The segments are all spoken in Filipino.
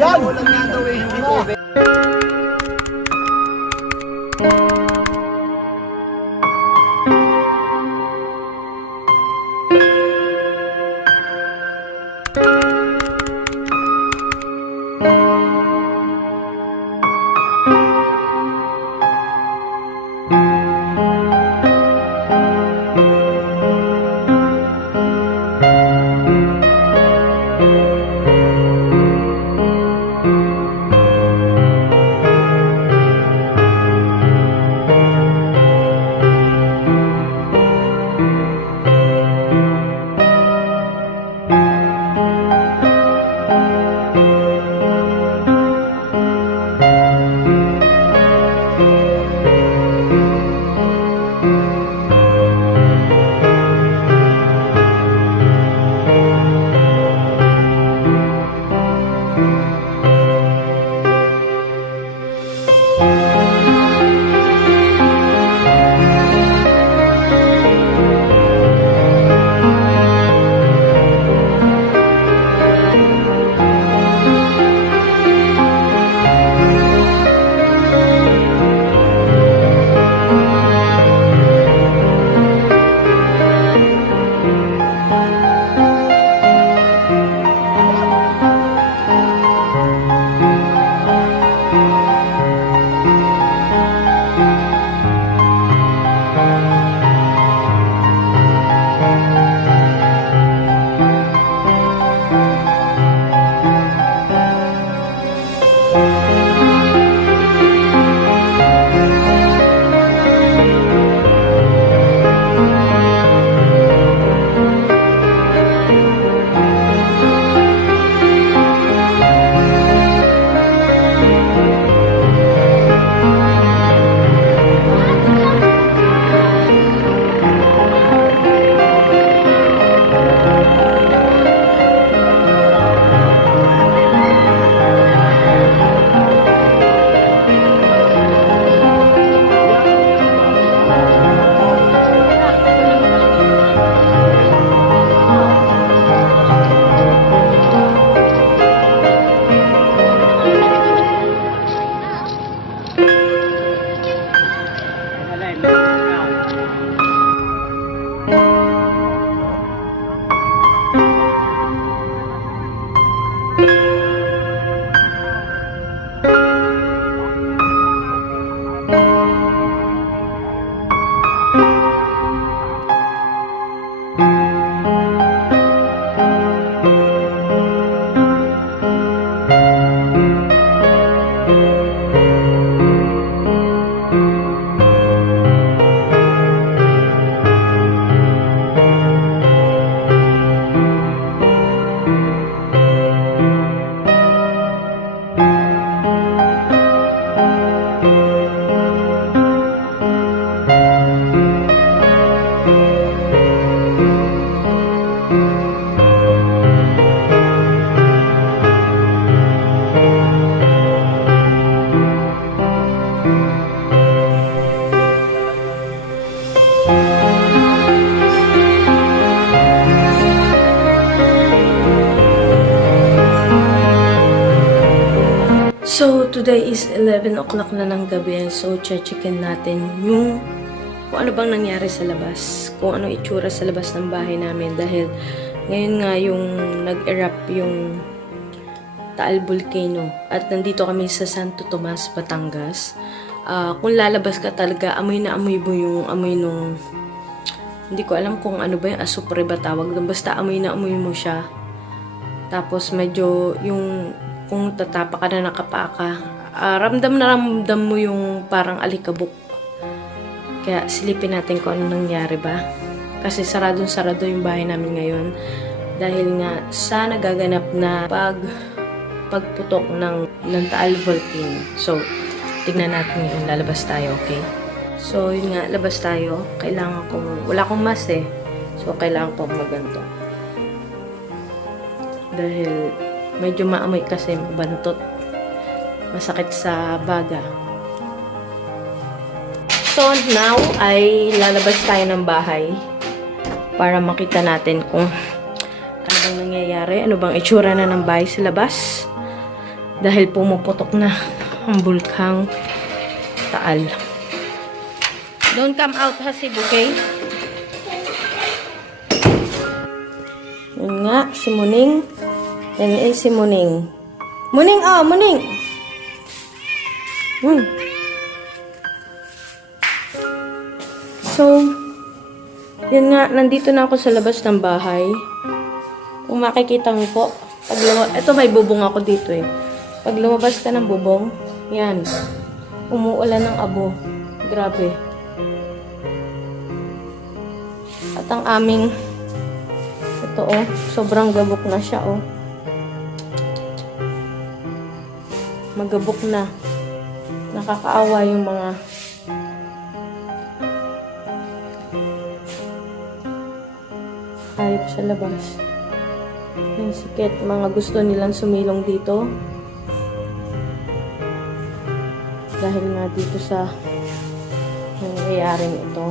Yan! Walang nga daw eh, hindi tubig. So, today is 11 o'clock na ng gabi. So, checkin natin yung kung ano bang nangyari sa labas. Kung ano itsura sa labas ng bahay namin. Dahil ngayon nga yung nag-erupt yung Taal Volcano. At nandito kami sa Santo Tomas, Batangas. Kung lalabas ka talaga, amoy na amoy mo yung amoy nung... Hindi ko alam kung ano ba yung asupre ba tawag doon. Basta amoy na amoy mo siya. Tapos medyo yung... Kung tatapa ka na nakapaka, ramdam na ramdam mo yung parang alikabok. Kaya silipin natin kung ano nangyari ba. Kasi saradong-sarado yung bahay namin ngayon. Dahil nga sa nagaganap na pagputok ng Taal Volcano. So, tignan natin yun. Lalabas tayo, okay? So, yun nga, labas tayo. Kailangan kong, wala akong mask eh. So, kailangan kong maganto. Dahil, medyo maamoy kasi mabantot. Masakit sa baga. So, now ay lalabas tayo ng bahay para makita natin kung ano bang nangyayari, ano bang itsura na ng bahay sa labas. Dahil pumuputok na ang bulkang Taal. Don't come out, Haseeb, okay? Yun nga, si Muning. Yan si Muning. Muning, oh, Muning! So, yun nga, nandito na ako sa labas ng bahay. Kung makikita mo po, ito may bubong ako dito eh. Pag lumabas ka ng bubong, yan, umuulan ng abo. Grabe. At ang aming, ito oh, sobrang gabok na siya oh. Magabok na. Nakakaawa yung mga hayop sa labas. Yung sikit, mga gusto nilang sumilong dito. Dahil nga dito sa nangyayaring ito.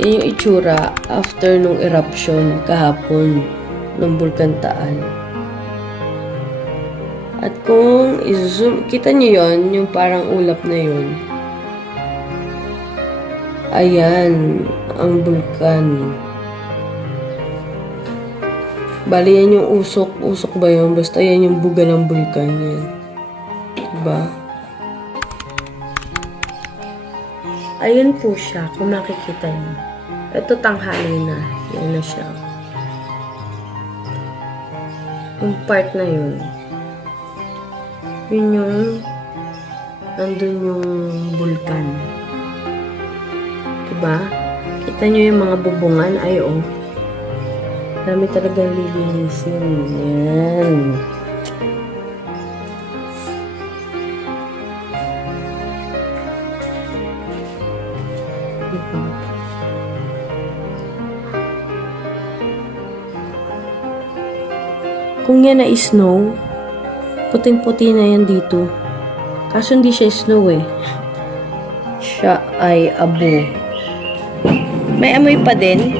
Yan yung itsura after nung eruption kahapon ng Bulkan Taal. At kung i-zoom, kita nyo yon yung parang ulap na yon. Ayan, ang bulkan. Bali yan yung usok. Usok ba yun? Basta yan yung buga ng bulkan yan. Diba? Ayun po siya, kung makikita niyo. Ito tanghali na. Yan na siya. Yung part na yun. Yun yung nandun yung bulkan. Diba? Kita nyo yung mga bubungan. Ay, oh. Dami talagang lilinisin. Yan. Diba? Kung yan na snow, puting-puti na yan dito. Kaso hindi siya snow eh. Siya ay abo. May amoy pa din.